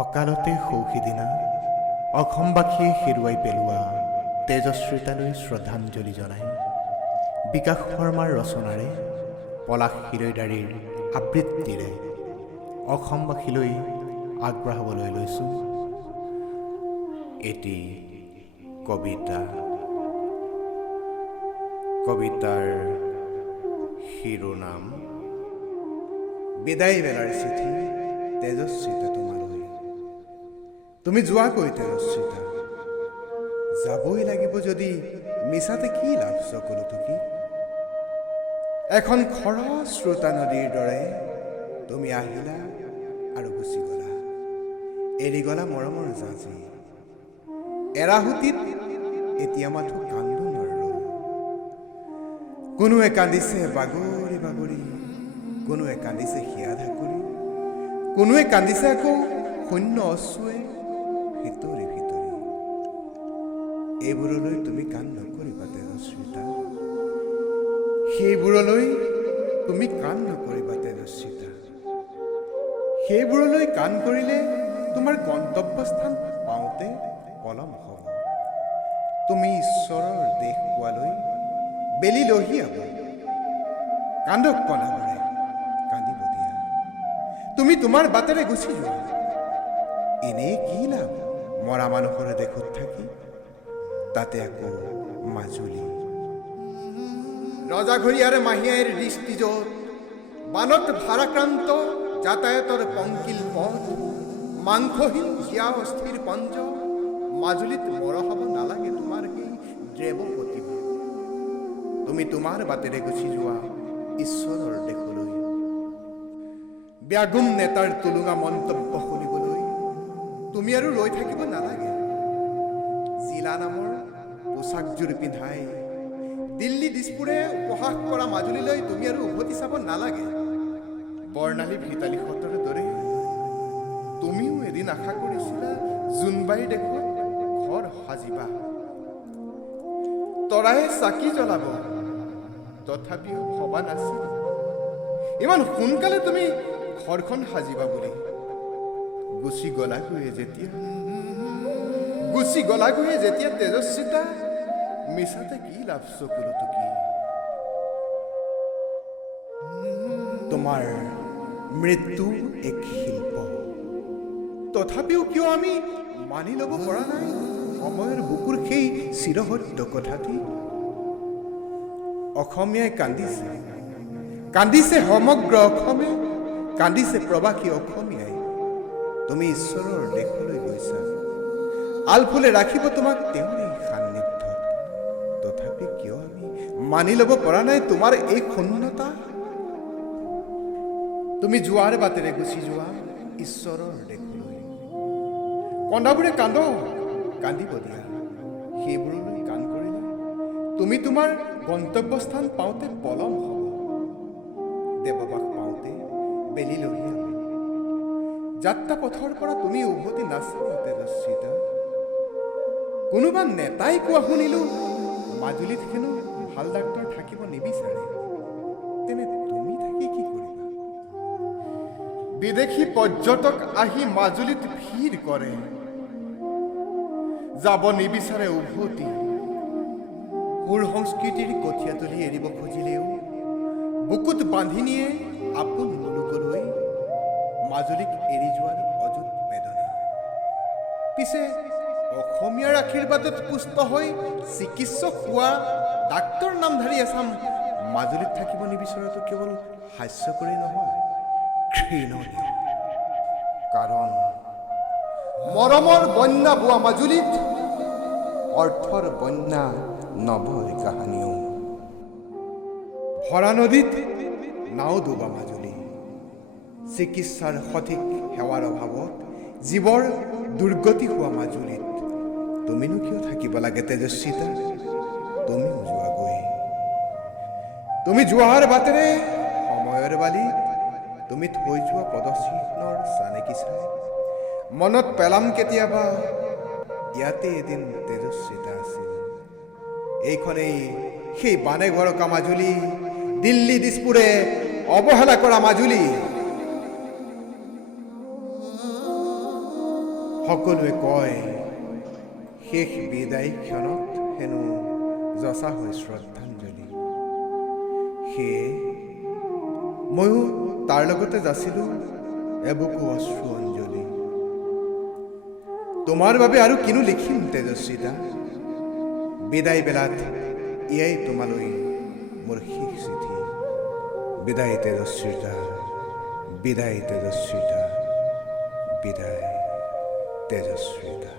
অকালতে সৌসিদিনা অসমবাসীয়ে হেৰুৱাই পেলোৱা তেজস্বিতালৈ শ্ৰদ্ধাঞ্জলি জনাই বিকাশ শৰ্মাৰ ৰচনাৰে পলাশ হিৰৈদাৰীৰ আবৃত্তিৰে অসমবাসীলৈ আগবঢ়াবলৈ লৈছোঁ এটি কবিতা। কবিতাৰ শিৰোনাম বিদায় বেলাৰ চিঠি তেজস্বিতা তোমালৈ। তুমি যোৱাকৈ তেজস্বিতা, যাবই লাগিব যদি মিছাতে কি লাভ চকুলো টুকি। এখন খৰচ শ্ৰোতা নদীৰ দৰে তুমি আহিলা আৰু গুচি গলা, এৰি গলা মৰমৰ জাঁজী। এৰাহুতিত এতিয়া মাথো কান্দো নোৱাৰো। কোনোৱে কান্দিছে বাগৰি বাগৰি, কোনোৱে কান্দিছে হিয়া ধাকুৰি, কোনোৱে কান্দিছে আকৌ শূন্য অশ্ৰুৱে ভিতৰি ভিতৰি। এইবোৰলৈ তুমি কাণ নকৰিবা তেজস্বিতা, সেইবোৰলৈ তুমি কাণ নকৰিবা তেজস্বিতা। সেইবোৰলৈ কাণ কৰিলে তোমাৰ গন্তব্যস্থান পাওঁতে পলম হ'ব। তুমি ঈশ্বৰৰ দেশ পোৱালৈ বেলি লহিয়াব। কান্দক কণাবৰে, কান্দিব দিয়া। তুমি তোমাৰ বাটেৰে গুচি যোৱা, এনেই কি লাভ মৰা মানুহৰ দেশত থাকি, তাতে আকৌ মাজুলী। ৰজাঘৰীয়াৰ মাহীয়াইৰ দৃষ্টিযত বানত ভাৰাক্ৰান্ত যাতায়াতৰ পংকিল পথ, মাংসহীন জীয়া অস্থিৰ পঞ্জ। মাজুলীত মৰহাব নালাগে তোমাৰ সেই দেৱ প্ৰতিভা। তুমি তোমাৰ বাটেৰে গুচি যোৱা ঈশ্বৰৰ দেশলৈ। ব্যাগুম নেতাৰ তুলুঙা মন্তব্য শুনিবলৈ তুমি আৰু ৰৈ থাকিব নালাগে। জিলা নামৰ পোচাকযোৰ পিন্ধাই দিল্লী দিছপুৰে উপহাস কৰা মাজুলীলৈ তুমি আৰু উভতি চাব নালাগে। বৰ্ণালী ভিতালী সতৰ দৰে তুমিও এদিন আশা কৰিছিলা জোনবাইৰ দেশত ঘৰ সাজিবা। তৰাই চাকি জ্বলাব, তথাপিও ভবা নাছিল ইমান সোনকালে তুমি ঘৰখন সাজিবা বুলি। গুচি গলাগৈয়ে যেতিয়া তেজস্বিতা, মিছাতে কি লাভ চকুলো টুকি। তোমাৰ মৃত্যু এক শিল্প, তথাপিও কিয় আমি মানি ল'ব পৰা নাই সময়ৰ বুকুৰ সেই চিৰসত্য কথাটি। অসমীয়াই কান্দিছে, কান্দিছে সমগ্ৰ অসমে, কান্দিছে প্ৰবাসী অসমীয়াই। তুমি ঈশ্বৰৰ দেশলৈ গৈছা, আলফুলে ৰাখিব তোমাক তেওঁৰে সান্নিধ্যত। তথাপি কিয় আমি মানি ল'ব পৰা নাই তোমাৰ এই শূন্যতা। তুমি যোৱাৰ বাটেৰে গুচি যোৱা ঈশ্বৰৰ দেশলৈ। কন্দাবোৰে কান্দ, কান্দিব দিয়া। সেইবোৰলৈ কাণ কৰিলে তুমি তোমাৰ গন্তব্যস্থান পাওঁতে পলম হ'ব। দেৱবাস পাওঁতে বেলি লহিয়াব। যাত্ৰা পথৰ পৰা তুমি উভতি নাচাবা তেজস্বিতা। কোনোবা নেতাই কোৱা শুনিলো মাজুলীত হেনো ভাল ডাক্তৰ থাকিব নিবিচাৰে। তেনে তুমি থাকি কি কৰিবা? বিদেশী পৰ্যটক আহি মাজুলীত ভিৰ কৰে, যাব নিবিচাৰে উভতি। সুৰ সংস্কৃতিৰ কঠীয়া তুলি এৰিব খুজিলেও বুকুত বান্ধি নিয়ে আপোন মুলুকলৈ মাজুলীক এৰি যোৱাৰ অযুত বেদনা। পিছে অসমীয়াৰ আশীৰ্বাদত পুষ্ট হৈ চিকিৎসক হোৱা ডাক্তৰ নামধাৰী এচাম মাজুলীত থাকিব নিবিচৰাটো কেৱল হাস্যকৰেই নহয়, ঘৃণনীয়। কাৰণ মৰমৰ বন্যা বোৱা মাজুলীত অৰ্থৰ বন্যা নবয় কাহানিও। ভৰা নদীত নাও ডুবা মাজুলী, চিকিৎসাৰ সঠিক সেৱাৰ অভাৱত জীৱৰ দুৰ্গতি হোৱা মাজুলীত তুমিনো কিয় থাকিব লাগে তেজস্বিতা? তুমিও যোৱাগৈ। তুমি যোৱাৰ বাটেৰে সময়ৰ বালিত তুমি থৈ যোৱা পদচিহ্নৰ চানেকি চাই মনত পেলাম কেতিয়াবা, ইয়াতে এদিন তেজস্বিতা আছিল। এইখনেই সেই বানে গৰকা মাজুলী, দিল্লী দিছপুৰে অৱহেলা কৰা মাজুলী। সকলোৱে কয় শেষ বিদায় ক্ষণত হেনো যচা হয় শ্ৰদ্ধাঞ্জলি। সেয়ে ময়ো তাৰ লগতে যাচিলোঁ এবুকু অশ্ৰু অঞ্জলি। তোমাৰ বাবে আৰু কিনো লিখিম তেজস্বিতা, বিদায় বেলাত এয়াই তোমালৈ মোৰ শেষ চিঠি। বিদায় তেজস্বিতা, বিদায় তেজস্বিতা, বিদায় তেজস্বিতা।